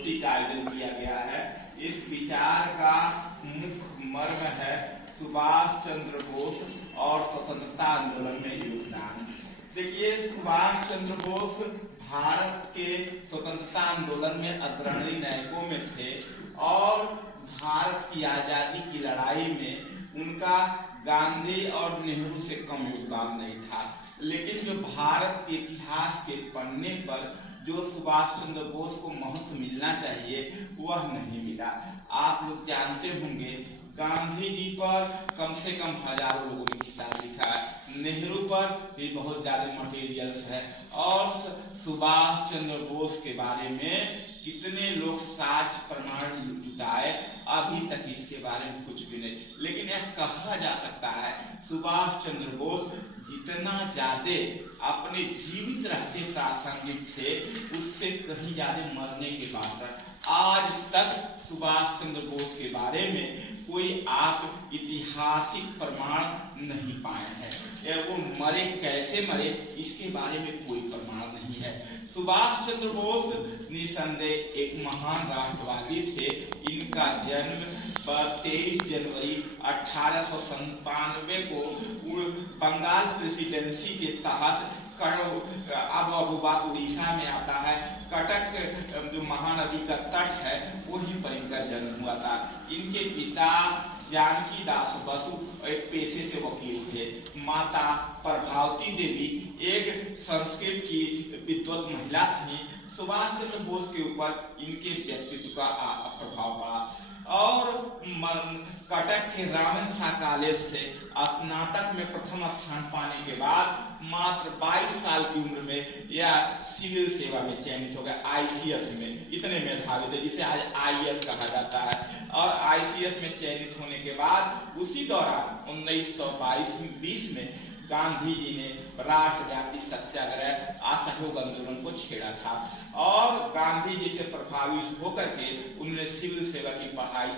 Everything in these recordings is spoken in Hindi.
गोष्ठी का आयोजन किया गया है। इस विचार का मुख्य मर्म है सुभाष चंद्र बोस और स्वतंत्रता आंदोलन में योगदान। देखिए, सुभाष चंद्र बोस भारत के स्वतंत्रता आंदोलन में अग्रणी नायकों में थे और भारत की आजादी की लड़ाई में उनका गांधी और नेहरू से कम योगदान नहीं था। लेकिन जो भारत के इतिहास के पन्ने पर जो सुभाष चंद्र बोस को महत्व मिलना चाहिए वह नहीं मिला। आप लोग जानते होंगे, गांधी जी पर कम से कम हजारों लोगों ने किताब लिखा है, नेहरू पर भी बहुत ज्यादा मटेरियल्स है और सुभाष चंद्र बोस के बारे में कितने लोग साक्ष्य प्रमाण जुटाए, अभी तक इसके बारे में कुछ भी नहीं। लेकिन यह कहा जा सकता है सुभाष चंद्र बोस जितना ज्यादा अपने जीवित रहते प्रासंगिक थे उससे कहीं ज्यादा मरने के बाद आज तक सुभाष चंद्र बोस के बारे में कोई आप ऐतिहासिक प्रमाण नहीं पाए हैं। वो मरे, कैसे मरे, इसके बारे में कोई प्रमाण नहीं है। सुभाष चंद्र बोस निसंदेह एक महान राष्ट्रवादी थे। इनका जन्म 23 जनवरी 1897 को बंगाल प्रेसिडेंसी के तहत अब उड़ीसा में आता है, कटक जो महानदी का तट है वहीं पर इनका जन्म हुआ था। इनके पिता जानकी दास बसु एक पेशे से वकील थे। माता प्रभावती देवी एक संस्कृत की विद्वत महिला थी। सुभाष चंद्र बोस के ऊपर इनके व्यक्तित्व का प्रभाव पड़ा और कटक के रामनसा कॉलेज से स्नातक में प्रथम स्थान पाने के बाद मात्र 22 साल की उम्र में यह सिविल सेवा में चयनित हो गया, आईसीएस में। इतने मेधावी थे जिसे आज आईएएस कहा जाता है। और आईसीएस में चयनित होने के बाद उसी दौरान 1922 में गांधी जी ने राष्ट्रव्यापी सत्याग्रह असहयोग आंदोलन को छेड़ा था और गांधी जी से प्रभावित होकर के उन्होंने सिविल सेवा की पढ़ाई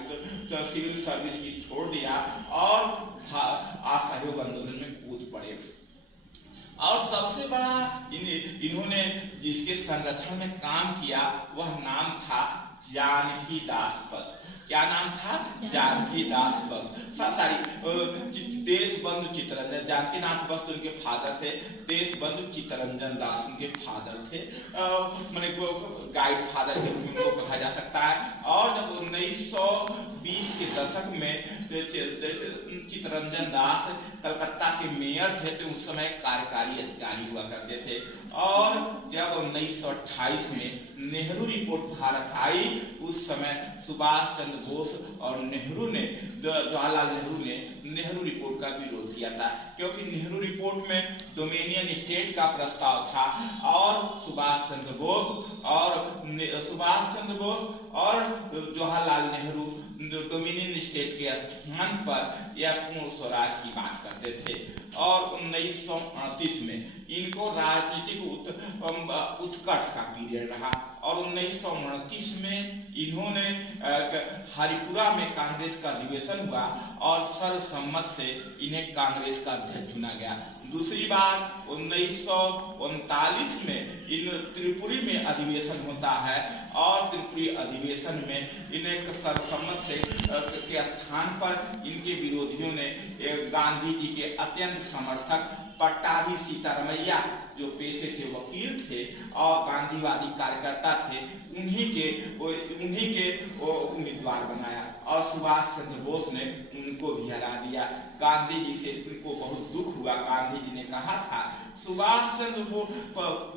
तो सिविल सर्विस की छोड़ दिया और असहयोग आंदोलन में कूद पड़े। और सबसे बड़ा इन्होंने जिसके संरक्षण में काम किया वह नाम था जानकी दास बसु। क्या नाम था? जानकी दास बसु। देशबंधु चित्तरंजन, जानकी नाथ बसु उनके फादर थे, देशबंधु चित्तरंजन दास उनके फादर थे, मैंने गाइड फादर के रूप में उनको कहा जा सकता है। और जब 1920 के दशक में चित्तरंजन दास कलकत्ता के मेयर थे तो उस समय कार्यकारी अधिकारी हुआ करते थे। और जब 1928 में नेहरू रिपोर्ट भारत आई उस समय सुभाष चंद्र बोस और नेहरू ने, जवाहरलाल नेहरू ने नेहरू रिपोर्ट का विरोध किया था, क्योंकि नेहरू रिपोर्ट में डोमिनियन स्टेट का प्रस्ताव था और सुभाष चंद्र बोस और जवाहरलाल नेहरू डोमिनियन स्टेट के स्थान पर यह पूर्ण स्वराज की बात करते थे। और 1938 में इनको राजनीतिक उत्कर्ष का पीरियड रहा और 1929 में इन्होंने हरिपुरा में कांग्रेस का अधिवेशन हुआ और सर्वसम्मत से इन्हें कांग्रेस का अध्यक्ष चुना गया। दूसरी बार 1939 में इन त्रिपुरी में अधिवेशन होता है और त्रिपुरी अधिवेशन में इन्हें सर्वसम्मत से के स्थान पर इनके विरोधियों ने गांधी जी के अत्यंत समर्थक पट्टाभी सीतारमैया जो पेशे से वकील थे और गांधीवादी कार्यकर्ता थे उन्हीं के उम्मीदवार बनाया और सुभाष चंद्र बोस ने उनको भी हरा दिया। गांधी जी से उनको बहुत दुख हुआ। गांधी जी ने कहा था सुभाष चंद्र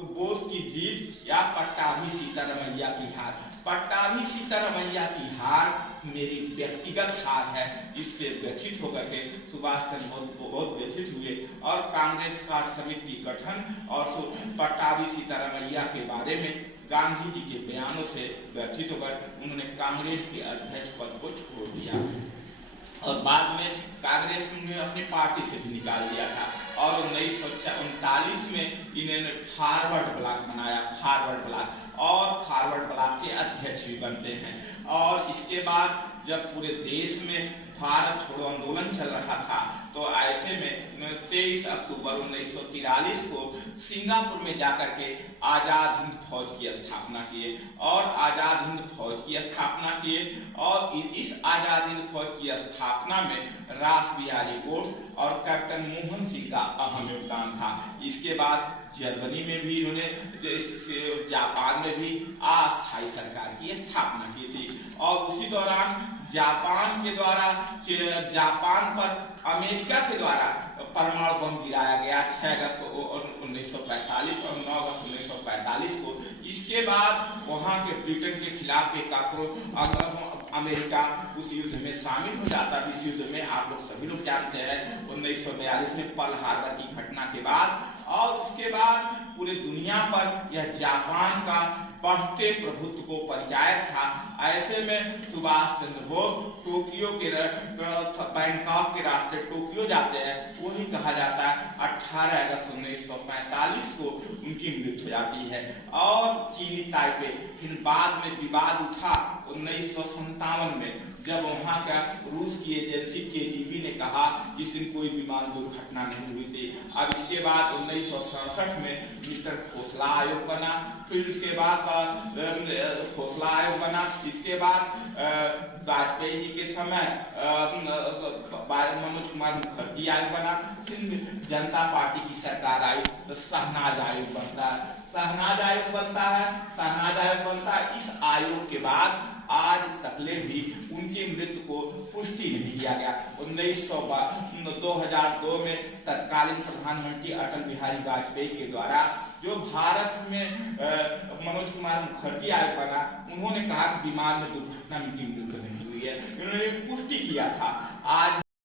बोस की जीत या पट्टाभी सीतारमैया की हार। पट्टाभी सीतारमैया की हार मेरी व्यक्तिगत हार है। इससे व्यथित होकर के सुभाष चंद्र बोस बहुत व्यथित हुए और कांग्रेस कार्य समिति की गठन और पट्टाभी सीतारमैया के बारे में गांधी जी के बयानों से व्यथित होकर उन्होंने कांग्रेस के अध्यक्ष पद को छोड़ दिया और बाद में कांग्रेस ने अपनी पार्टी से भी निकाल दिया था। और 1939 में इन्होंने फॉरवर्ड ब्लॉक बनाया, फॉरवर्ड ब्लॉक, और फॉरवर्ड ब्लॉक के अध्यक्ष भी बनते हैं। और इसके बाद जब पूरे देश में भारत छोड़ो आंदोलन चल रहा था तो ऐसे में 23 अक्टूबर 1943 को सिंगापुर में जाकर के आजाद हिंद फौज की स्थापना किए और आजाद हिंद फौज स्थापना किए और इस आजाद हिंद फौज की स्थापना में रास बिहारी बोस और कैप्टन मोहन सिंह का अहम योगदान था। इसके बाद जर्मनी में भी इन्होंने, जापान में भी अस्थायी सरकार की स्थापना की थी और उसी दौरान जापान पर अमेरिका के द्वारा परमाणु बम गिराया गया 6 अगस्त 1945 और 9 अगस्त 1945 को। इसके बाद वहां के ब्रिटेन के खिलाफ एक अमेरिका उस युद्ध में शामिल हो जाता है। इस युद्ध में आप लोग सभी लोग जानते हैं 1942 में पर्ल हार्बर की घटना के बाद, और उसके बाद पूरे दुनिया पर यह जापान का बढ़ते प्रभुत्व को परिचायक था। ऐसे में सुभाष चंद्र बोस टोक्यो के बैंकॉक के रास्ते टोक्यो जाते हैं, वही कहा जाता है 18 अगस्त 1945 को उनकी मृत्यु हो जाती है। और चीनी ताइपे, फिर बाद में विवाद उठा 1957 में, जब वहां का रूस की एजेंसी KGB ने कहा इस दिन कोई विमान दुर्घटना नहीं हुई थी। अब इसके बाद 1967 में मिस्टर खोसला आयोग बना, फिर उसके बाद खोसला आयोग बना। इसके बाद वाजपेयी जी के समय मनोज कुमार मुखर्जी आयोग बना, फिर जनता पार्टी की सरकार आई तो शहनाज आयोग बनता है। शहनाज आयोग बनता है। इस आयोग के बाद आज तकले भी उनकी मृत्यु को पुष्टि नहीं किया गया। 2002 में तत्कालीन प्रधानमंत्री अटल बिहारी वाजपेयी के द्वारा जो भारत में मनोज कुमार मुखर्जी आयोग बना, उन्होंने कहा कि विमान में दुर्घटना में उनकी मृत्यु नहीं हुई है, उन्होंने पुष्टि किया था। आज